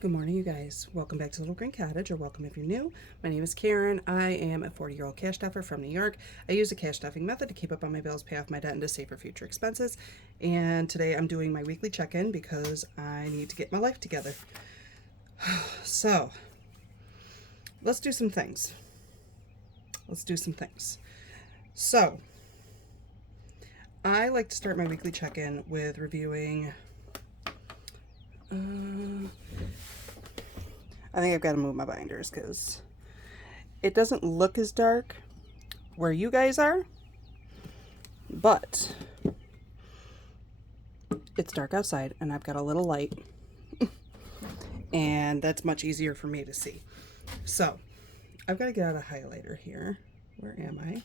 Good morning, you guys. Welcome back to Little Green Cottage, or welcome if you're new. My name is Karen. I am a 40-year-old cash stuffer from New York. I use a cash stuffing method to keep up on my bills, pay off my debt, and to save for future expenses. And today I'm doing my weekly check-in because I need to get my life together. So, let's do some things. So, I like to start my weekly check-in with reviewing. I think I've got to move my binders because it doesn't look as dark where you guys are, but it's dark outside and I've got a little light and that's much easier for me to see. So I've got to get out a highlighter here. Where am I?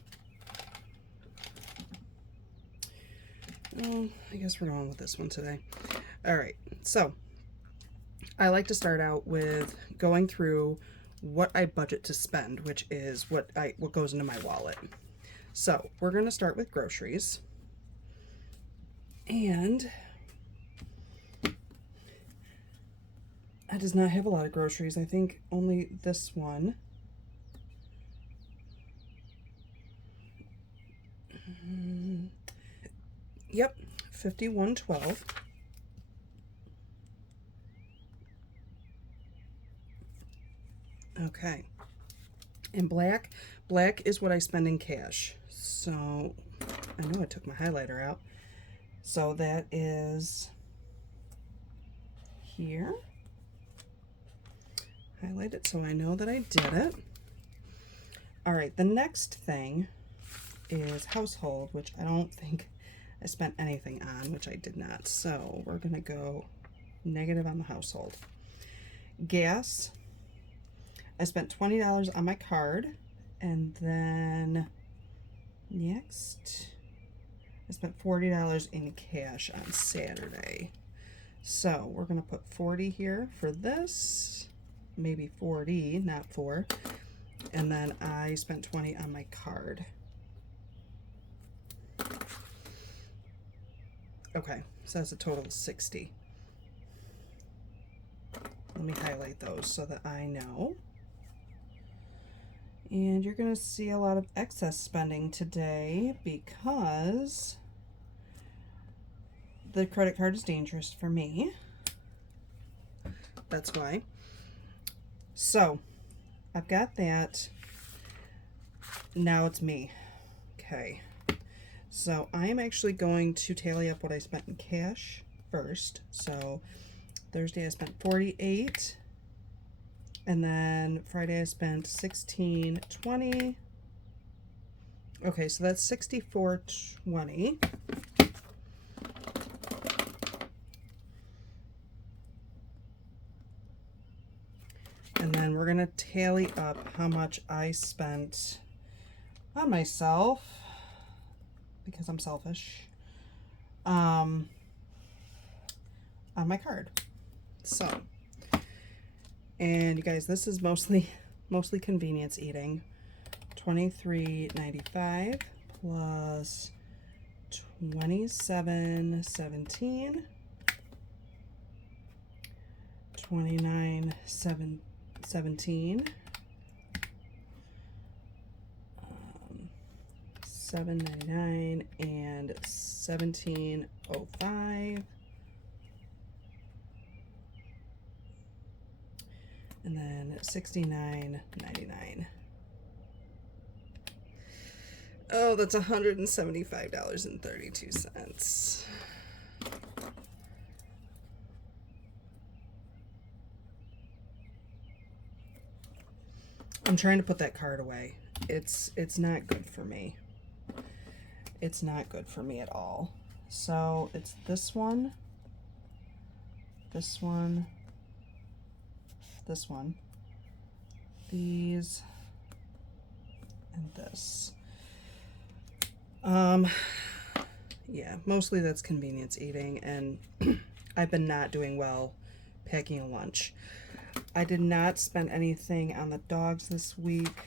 Oh, I guess we're going with this one today. All right, so I like to start out with going through what I budget to spend, which is what goes into my wallet. So we're going to start with groceries. And I does not have a lot of groceries. I think only this one. Yep, 51.12. Okay. And black is what I spend in cash. So I know I took my highlighter out. So that is here. Highlight it so I know that I did it. All right, the next thing is household, which I don't think I spent anything on, which I did not. So we're gonna go negative on the household. Gas, I spent $20 on my card, and then next I spent $40 in cash on Saturday. So we're gonna put 40 here for this, maybe 40, not 4. And then I spent 20 on my card. Okay, so that's a total of 60. Let me highlight those so that I know. And you're going to see a lot of excess spending today because the credit card is dangerous for me. That's why. So, I've got that. Now it's me. Okay. So, I am actually going to tally up what I spent in cash first. So, Thursday I spent 48. And then Friday I spent 16.20. Okay, so that's 64.20. And then we're gonna tally up how much I spent on myself because I'm selfish. On my card. So, and you guys, this is mostly convenience eating. $23.95 plus $27.17. $29.17. $7.99 and $17.05. And then $69.99. Oh, that's $175.32. I'm trying to put that card away. It's not good for me. It's not good for me at all. So it's this one, this one, this one, these, and this. Yeah, mostly that's convenience eating, and I've been not doing well packing a lunch. I did not spend anything on the dogs this week,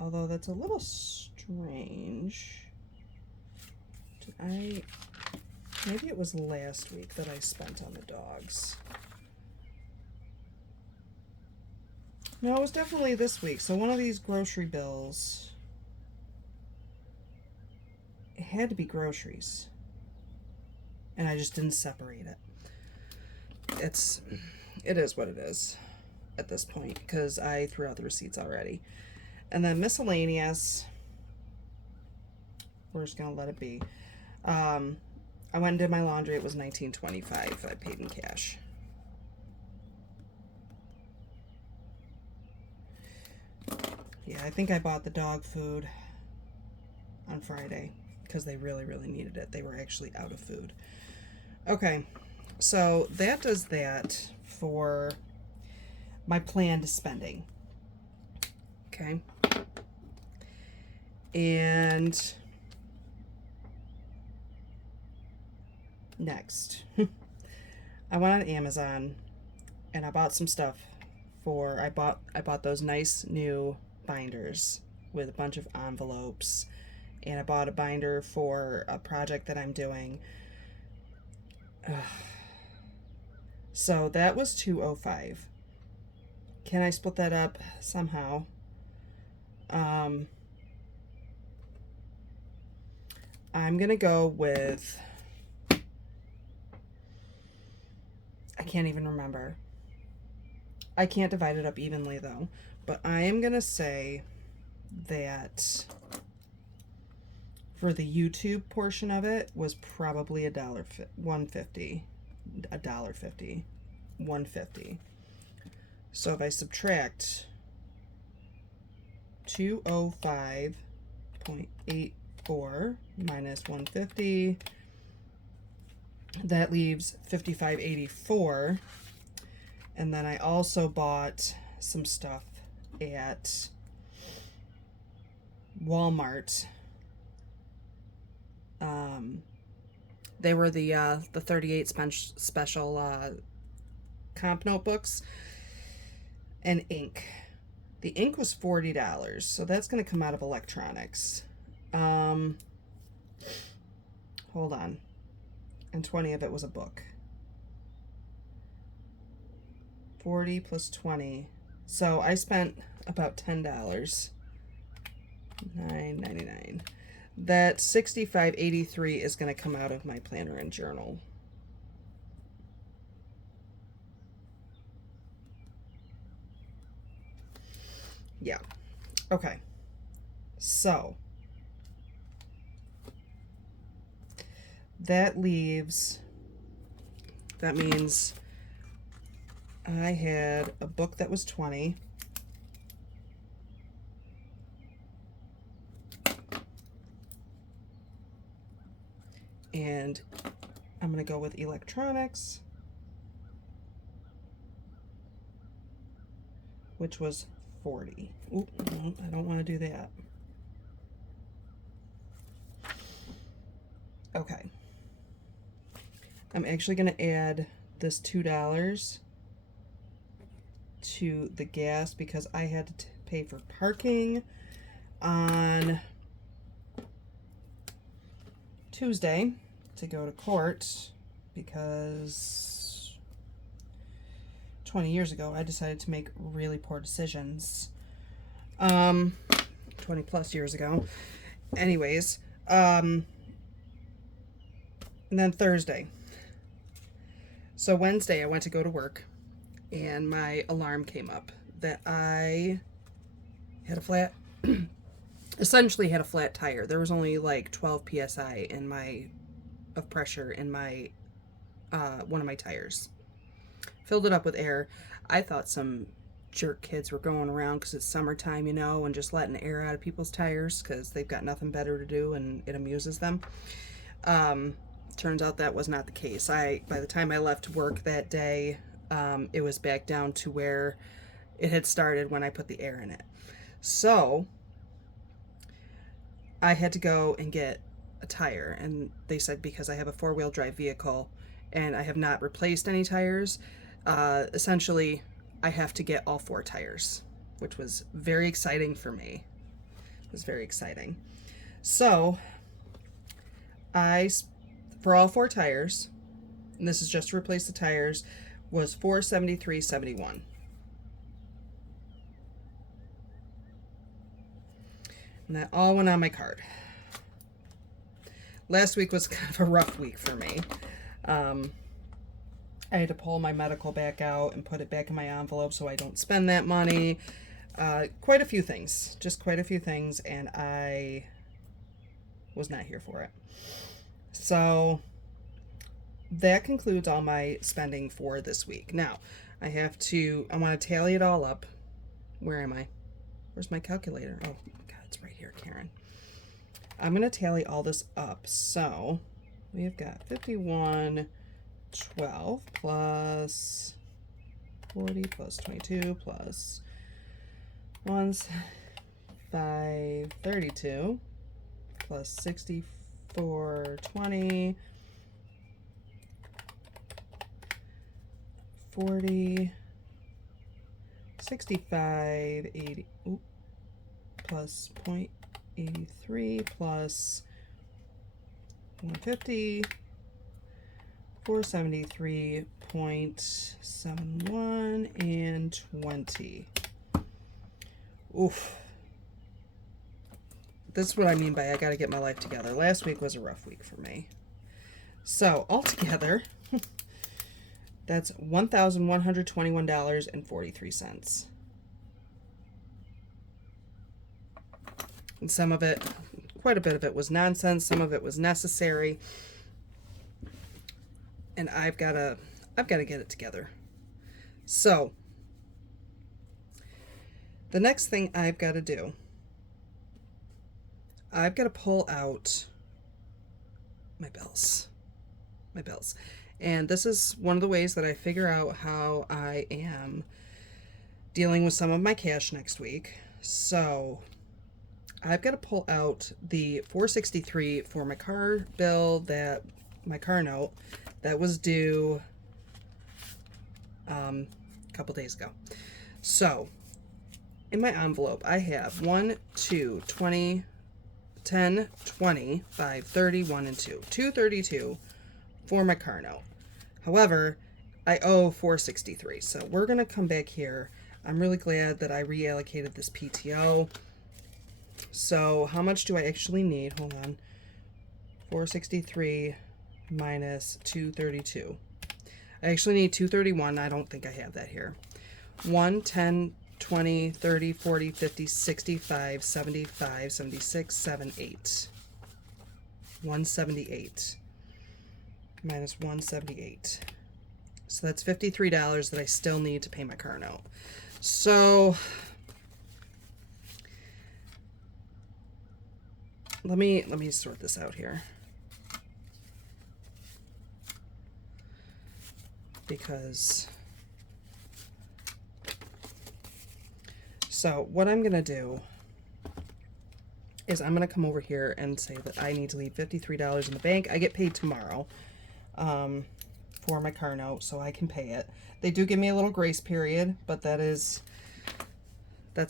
although that's a little strange. Maybe it was last week that I spent on the dogs. No, it was definitely this week. So one of these grocery bills, it had to be groceries. And I just didn't separate it. It is what it is at this point because I threw out the receipts already. And then miscellaneous, we're just gonna let it be. I went and did my laundry. It was $19.25. I paid in cash. Yeah, I think I bought the dog food on Friday because they really, really needed it. They were actually out of food. Okay, so that does that for my planned spending. Okay. And next, I went on Amazon and I bought some stuff I bought those nice new binders with a bunch of envelopes, and I bought a binder for a project that I'm doing. So that was $205. Can I split that up somehow? I'm gonna go with, I can't even remember. I can't divide it up evenly though, but I am gonna say that for the YouTube portion of it was probably $1.50. $1.50. So if I subtract 205.84 minus 150, that leaves 55.84. And then I also bought some stuff at Walmart. They were the 38 special comp notebooks and ink. The ink was $40, so that's going to come out of electronics. Hold on. And 20 of it was a book. 40 plus 20. So I spent about $10. $9.99. That $65.83 is going to come out of my planner and journal. Yeah. Okay. So that means I had a book that was 20. And I'm going to go with electronics, which was 40. Oop, no, I don't want to do that. Okay. I'm actually going to add this $2 to the gas because I had to pay for parking on Tuesday to go to court because 20 years ago I decided to make really poor decisions. 20 plus years ago. Anyways, and then Thursday. So Wednesday I went to go to work and my alarm came up that I had essentially had a flat tire. There was only like 12 psi of pressure in my one of my tires. Filled it up with air. I thought some jerk kids were going around because it's summertime, and just letting air out of people's tires because they've got nothing better to do and it amuses them. Turns out that was not the case. By the time I left work that day, it was back down to where it had started when I put the air in it. So I had to go and get a tire, and they said because I have a 4-wheel drive vehicle and I have not replaced any tires, essentially I have to get all 4 tires, which was very exciting for me. It was very exciting. So for all 4 tires, and this is just to replace the tires, was $473.71. And that all went on my card. Last week was kind of a rough week for me. I had to pull my medical back out and put it back in my envelope so I don't spend that money. Quite a few things. Just quite a few things, and I was not here for it. So that concludes all my spending for this week. Now, I want to tally it all up. Where am I? Where's my calculator? Oh, God, it's right here, Karen. I'm going to tally all this up. So we've got 51.12 plus 40 plus 22 plus 532 plus 64.20 40 65.80 plus 0.83 plus 150 473.71 and 20. Oof. This is what I mean by I gotta get my life together. Last week was a rough week for me. So altogether, that's $1,121.43. And some of it, quite a bit of it was nonsense. Some of it was necessary. And I've got to get it together. So the next thing I've got to do, I've got to pull out my bills. And this is one of the ways that I figure out how I am dealing with some of my cash next week. So I've got to pull out the $463 for my car bill, my car note that was due a couple days ago. So in my envelope, I have 1, 2, 20, 10, 20, 5, 30, 1 and 2. $232 for my car note. However, I owe $463. So we're going to come back here. I'm really glad that I reallocated this PTO. So how much do I actually need? Hold on. 463 minus 232. I actually need 231. I don't think I have that here. 1, 10, 20, 30, 40, 50, 65, 75, 76, 7, 8. 178 minus 178. So that's $53 that I still need to pay my car note. So let me sort this out here. Because so what I'm going to do is I'm going to come over here and say that I need to leave $53 in the bank. I get paid tomorrow for my car note, so I can pay it. They do give me a little grace period, but that's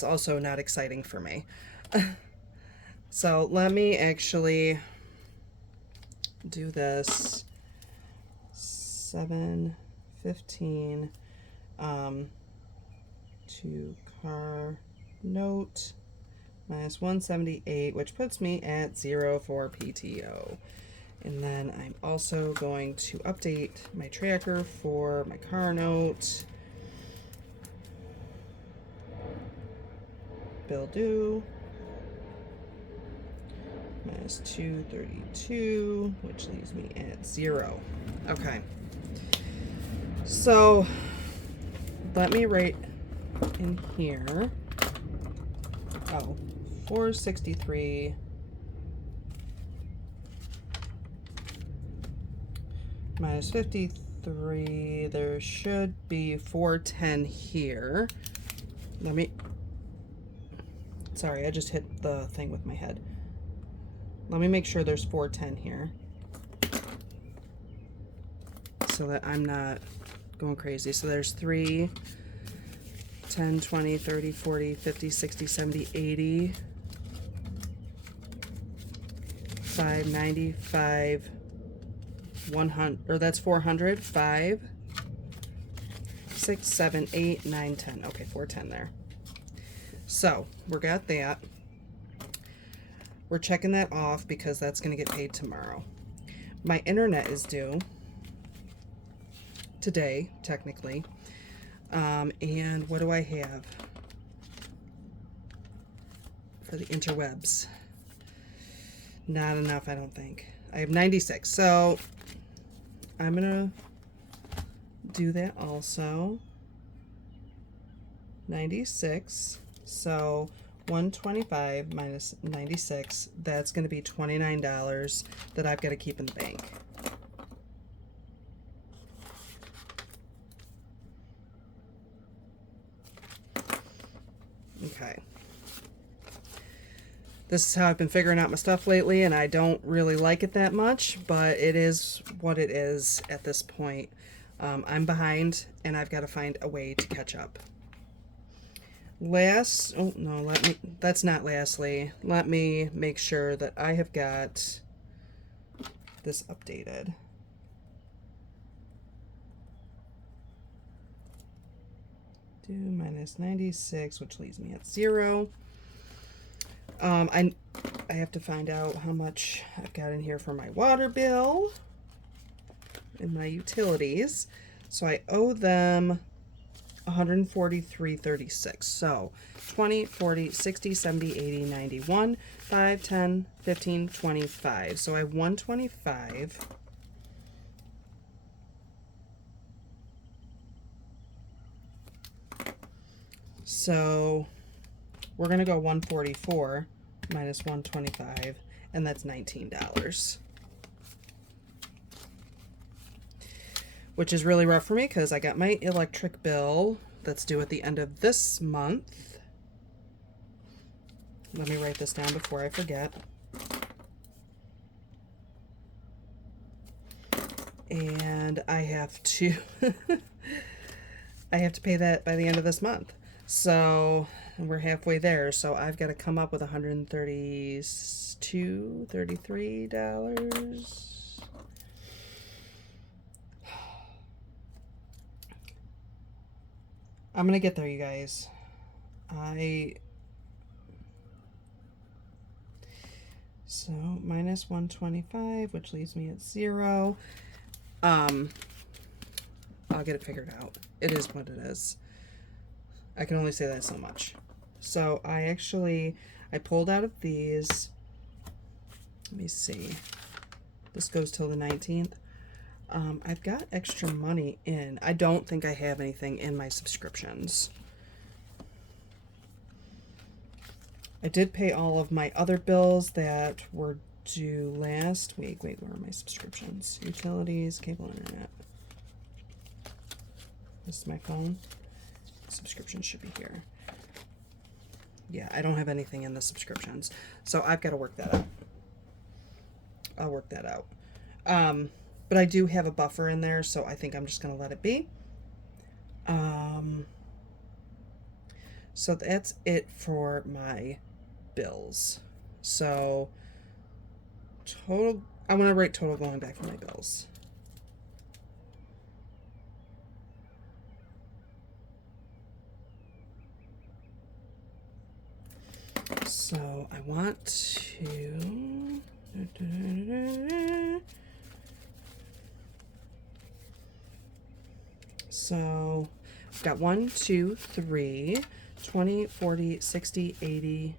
also not exciting for me. So let me actually do this. 7:15 to car note minus 178, which puts me at 0 for PTO. And then I'm also going to update my tracker for my car note. Bill due minus 232, which leaves me at 0. Okay. So let me write in here. Oh, 463 minus 53. There should be 410 here. Sorry, I just hit the thing with my head. Let me make sure there's 410 here so that I'm not going crazy. So there's 3, 10, 20, 30, 40, 50, 60, 70, 80, 5, 95, 100, or that's 400, 5, 6, 7, 8, 9, 10. Okay, 410 there. So we got that. we're checking that off because that's going to get paid tomorrow. My internet is due today, technically. And what do I have for the interwebs? Not enough, I don't think. I have 96, so I'm gonna do that also. 96, so 125 minus 96, that's gonna be $29 that I've got to keep in the bank. Okay. This is how I've been figuring out my stuff lately, and I don't really like it that much, but it is what it is at this point. I'm behind, and I've got to find a way to catch up. That's not lastly. Let me make sure that I have got this updated. Do minus 96, which leaves me at 0. I have to find out how much I've got in here for my water bill and my utilities. So I owe them $143.36. So 20, 40, 60, 70, 80, 91, 5, 10, 15, 25. So I have 125. So we're going to go 144 minus 125, and that's $19. Which is really rough for me because I got my electric bill that's due at the end of this month. Let me write this down before I forget. And I have to I have to pay that by the end of this month. So we're halfway there. So I've got to come up with $33. I'm gonna get there, you guys. So minus 125, which leaves me at 0. I'll get it figured out. It is what it is. I can only say that so much. So I pulled out of these. Let me see. This goes till the 19th. I've got extra money in. I don't think I have anything in my subscriptions. I did pay all of my other bills that were due last week. Wait, where are my subscriptions? Utilities, cable, internet. This is my phone. Subscription should be here. Yeah, I don't have anything in the subscriptions. So I've got to work that out. I'll work that out. But I do have a buffer in there, so I think I'm just going to let it be. So that's it for my bills. So total, I want to write total going back for my bills. So I want to so I've got 1, 2, 3, 20, 40, 60, 80,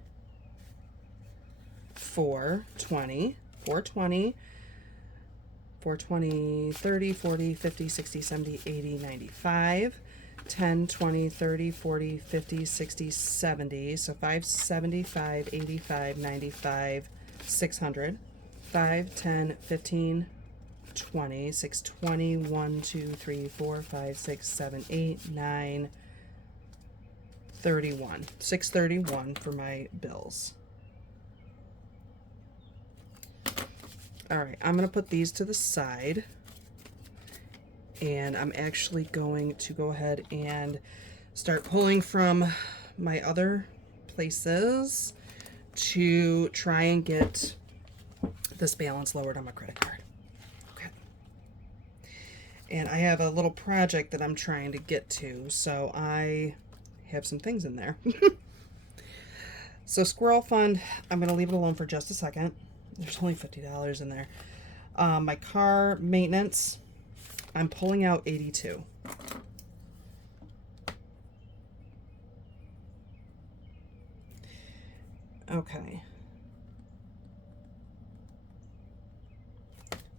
420, 420, 420, 30, 40, 50, 60, 70, 80, 95, 10, 20, 30, 40, 50, 60, 70, so 575, 85, 95, 600, 5, 10, 15, 20, 620, 1, 2, 3, 4, 5, 6, 7, 8, 9, 31. 631 for my bills. Alright, I'm going to put these to the side. And I'm actually going to go ahead and start pulling from my other places to try and get this balance lowered on my credit card. Okay. And I have a little project that I'm trying to get to, so I have some things in there. So Squirrel Fund, I'm going to leave it alone for just a second. There's only $50 in there. My car maintenance, I'm pulling out 82. Okay.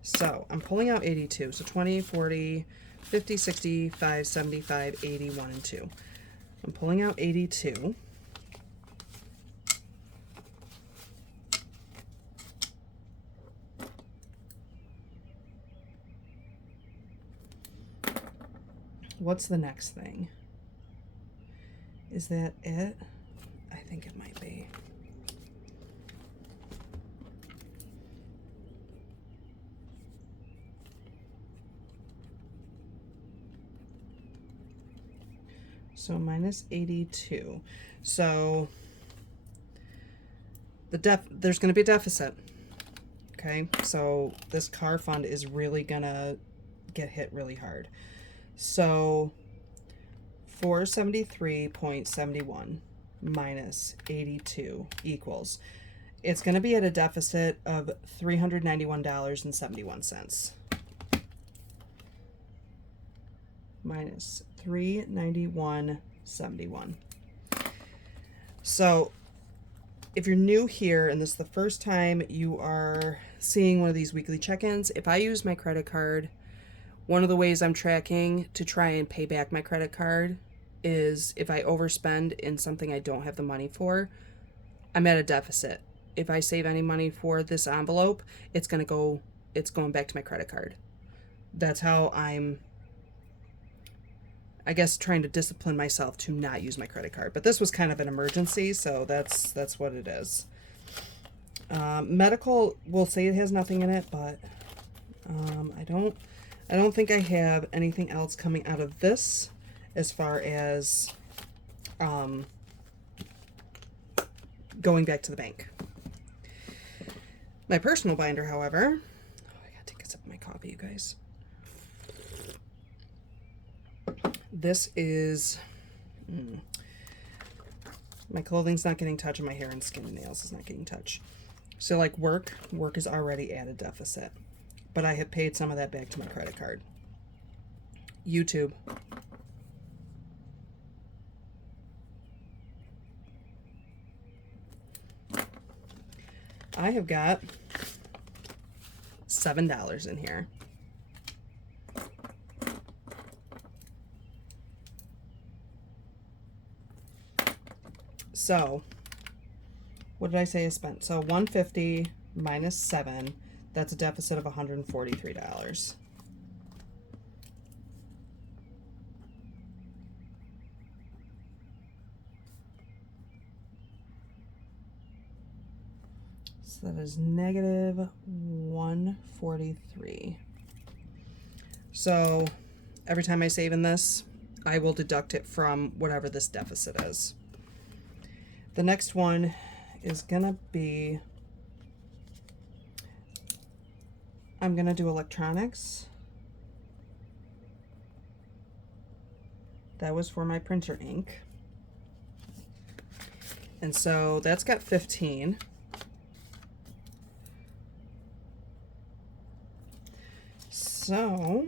So I'm pulling out 82. So 20, 40, 50, 65, 75, 80, 1, and 2. I'm pulling out 82. What's the next thing? Is that it? I think it might be. So minus 82. So there's going to be a deficit. Okay, so this car fund is really going to get hit really hard. So 473.71 minus 82 equals, it's going to be at a deficit of $391.71. Minus 391.71. So if you're new here and this is the first time you are seeing one of these weekly check-ins, if I use my credit card, one of the ways I'm tracking to try and pay back my credit card is if I overspend in something I don't have the money for, I'm at a deficit. If I save any money for this envelope, it's going back to my credit card. That's how I'm, I guess, trying to discipline myself to not use my credit card. But this was kind of an emergency, so that's what it is. Medical, we'll say it has nothing in it, but I don't think I have anything else coming out of this as far as going back to the bank. My personal binder, however, I gotta take a sip of my coffee, you guys. This is, my clothing's not getting touched and my hair and skin and nails is not getting touched. So like work is already at a deficit, but I have paid some of that back to my credit card. YouTube. I have got $7 in here. So, what did I say I spent? So 150 minus 7, that's a deficit of $143. So that is negative 143. So every time I save in this, I will deduct it from whatever this deficit is. The next one is gonna be, I'm gonna do electronics. That was for my printer ink. And so that's got 15. So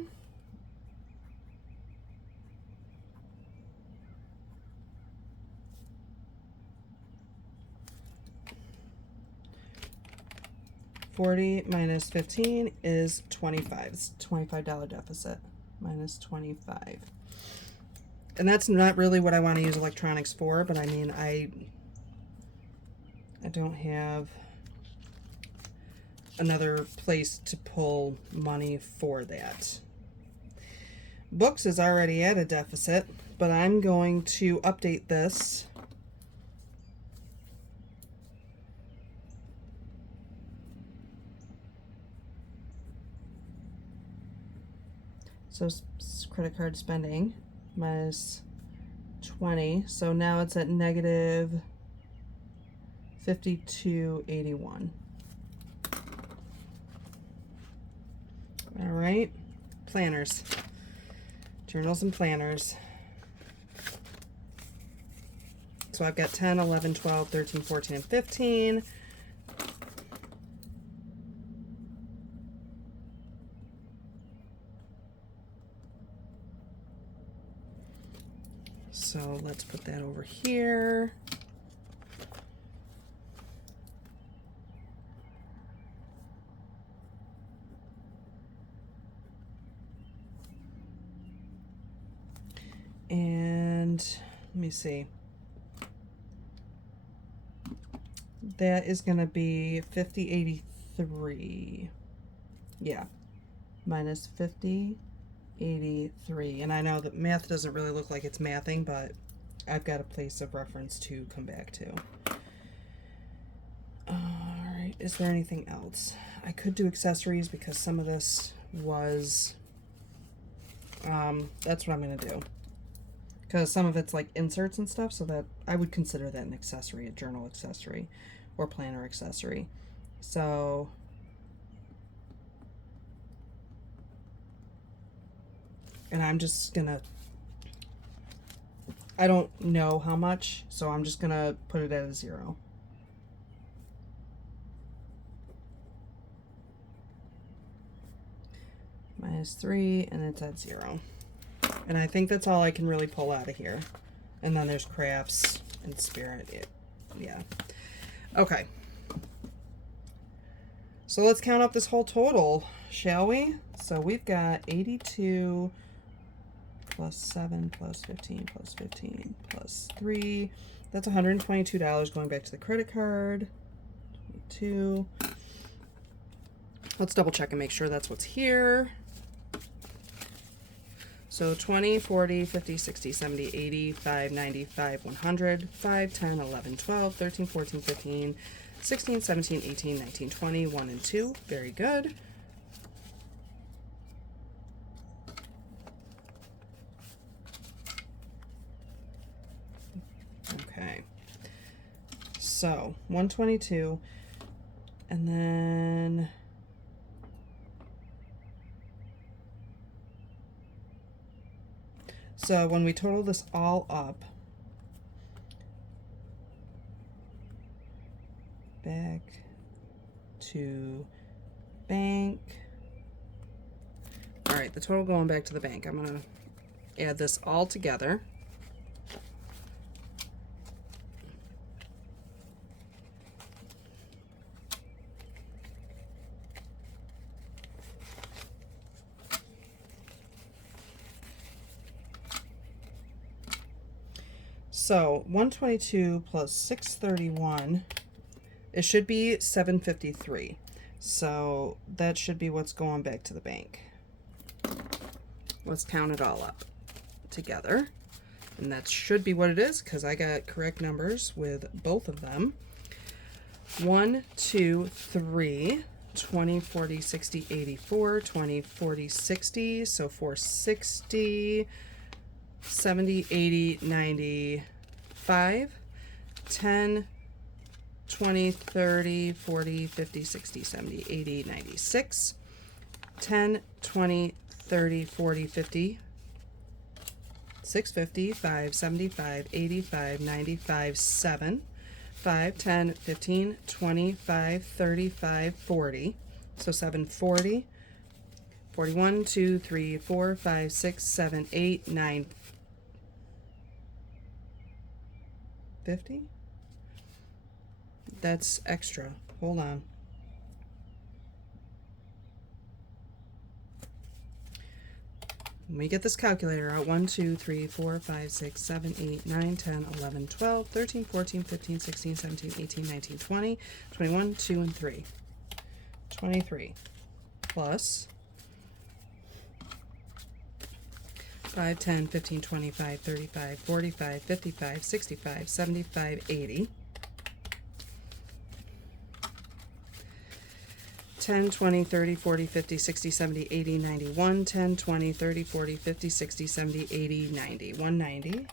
$40 minus 15 is 25. It's a $25 deficit. Minus 25. And that's not really what I want to use electronics for, but I mean, I don't have another place to pull money for that. Books is already at a deficit, but I'm going to update this. So credit card spending minus 20. So now it's at negative 52.81. All right, planners, journals and planners. So I've got 10, 11, 12, 13, 14, and 15. So let's put that over here. And let me see. That is going to be 5083. Yeah. Minus 5083. And I know that math doesn't really look like it's mathing, but I've got a place of reference to come back to. Alright, is there anything else? I could do accessories because some of this was... that's what I'm going to do. Because some of it's like inserts and stuff, so that I would consider that an accessory, a journal accessory, or planner accessory. So, and I'm just gonna, I don't know how much, so I'm just gonna put it at a 0. Minus 3, and it's at 0. And I think that's all I can really pull out of here. And then there's crafts and spirit. Yeah. Okay. So let's count up this whole total, shall we? So we've got 82 plus 7 plus 15 plus 15 plus 3. That's $122 going back to the credit card. 22. Let's double check and make sure that's what's here. So 20, 40, 50, 60, 70, 80, 5, 95, 100, 5, 10, 11, 12, 13, 14, 15, 16, 17, 18, 19, 20, 1 and 2. Very good. Okay. So 122, and then so when we total this all up, back to bank. All right, the total going back to the bank. I'm gonna add this all together. So 122 plus 631, it should be 753. So that should be what's going back to the bank. Let's count it all up together. And that should be what it is because I got correct numbers with both of them. 1, 2, 3, 20, 40, 60, 84, 20, 40, 60, so 460, 70, 80, 95, 10, 20, 30, 40, 50, 60, 70, 80, 96, 10, 20, 30, 40, 50, 650, 575, 85, 95, 7, 5, 10, 15, 25, 35, 40, so 740, 41, 2, 3, 4, 5, 6, 7, 8, 9, 50? That's extra. Hold on. Let me get this calculator out. 1, 2, 3, 4, 5, 6, 7, 8, 9, 10, 11, 12, 13, 14, 15, 16, 17, 18, 19, 20, 21, 2, and 3. 23 plus 5, 10, 15, 25, 35, 45, 55, 65, 75, 80. 10, 20, 30, 40, 50, 60, 70, 80, 91, 10, 20, 30, 40, 50, 60, 70, 80, 90. 190.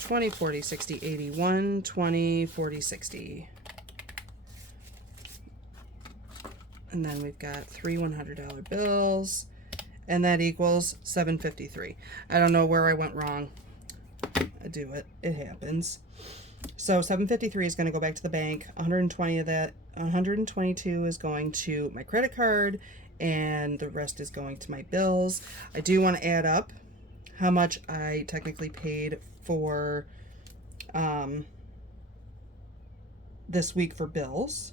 20, 40, 60, 81, 20, 40, 60. And then we've got 3 $100 bills. and that equals $7.53. I don't know where I went wrong. I do it. It happens. So $7.53 is going to go back to the bank. 120 of that, 122 is going to my credit card, and the rest is going to my bills. I do want to add up how much I technically paid for this week for bills.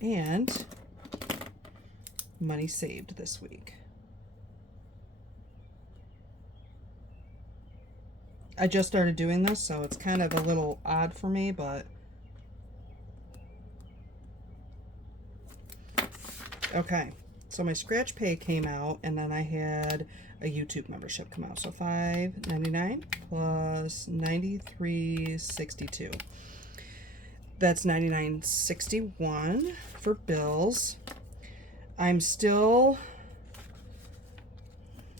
And money saved this week. I just started doing this, so it's kind of a little odd for me, but okay. So my scratch pay came out, and then I had a YouTube membership come out. So $5.99 plus $93.62. That's $99.61 for bills. I'm still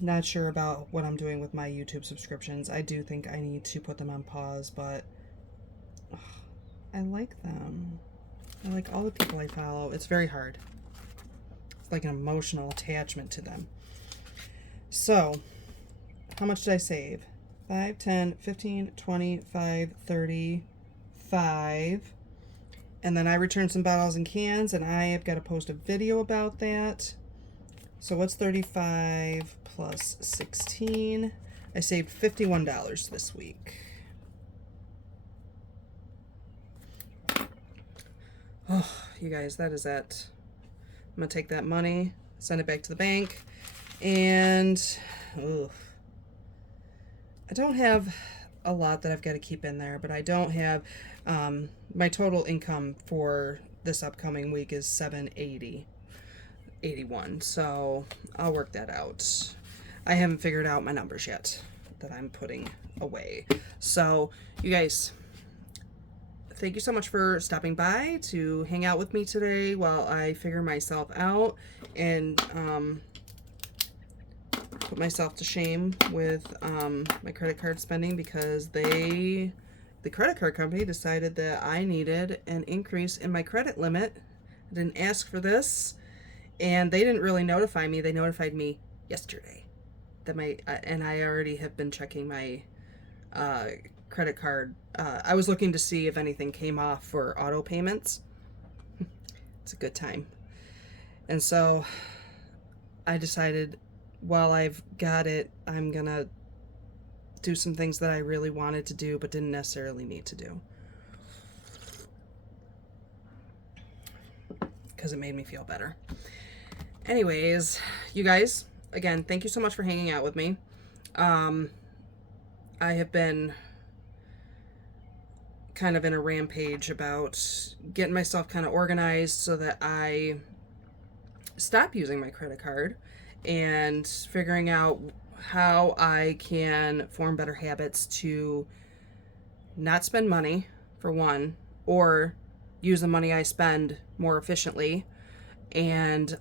not sure about what I'm doing with my YouTube subscriptions. I do think I need to put them on pause, but I like them. I like all the people I follow. It's very hard. It's like an emotional attachment to them. So, how much did I save? 5, 10, 15, 25, 30, 5. And then I returned some bottles and cans, and I have got to post a video about that. So what's 35 plus 16? I saved $51 this week. Oh, you guys, that is it. I'm going to take that money, send it back to the bank, and I don't have a lot that I've got to keep in there, but I don't have, my total income for this upcoming week is $780.81, so I'll work that out. I haven't figured out my numbers yet that I'm putting away. So, you guys, thank you so much for stopping by to hang out with me today while I figure myself out and put myself to shame with my credit card spending, because the credit card company decided that I needed an increase in my credit limit. I didn't ask for this, and they didn't really notify me. They notified me yesterday that and I already have been checking my credit card. I was looking to see if anything came off for auto payments. It's a good time. And so I decided, while I've got it, I'm gonna do some things that I really wanted to do but didn't necessarily need to do, because it made me feel better. Anyways, you guys, again, thank you so much for hanging out with me. I have been kind of in a rampage about getting myself kind of organized so that I stop using my credit card, and figuring out how I can form better habits to not spend money, for one, or use the money I spend more efficiently, and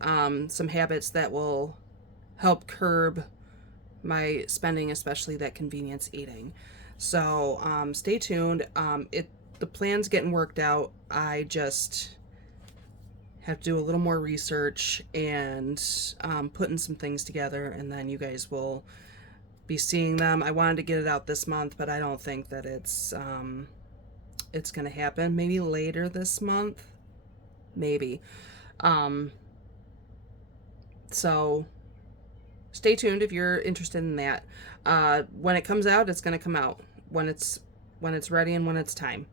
some habits that will help curb my spending, especially that convenience eating. So stay tuned. The plan's getting worked out. I just have to do a little more research and putting some things together, and then you guys will be seeing them. I wanted to get it out this month, but I don't think that it's gonna happen. Maybe later this month, maybe. So stay tuned if you're interested in that. When it comes out, it's gonna come out when it's ready and when it's time.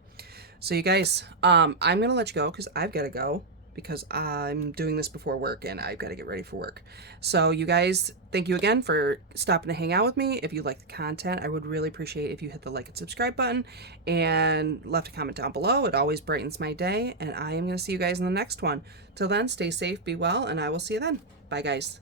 So you guys, I'm gonna let you go because I've got to go, because I'm doing this before work and I've got to get ready for work. So you guys, thank you again for stopping to hang out with me. If you like the content, I would really appreciate if you hit the like and subscribe button and left a comment down below. It always brightens my day, and I am going to see you guys in the next one. Till then, stay safe, be well, and I will see you then. Bye, guys.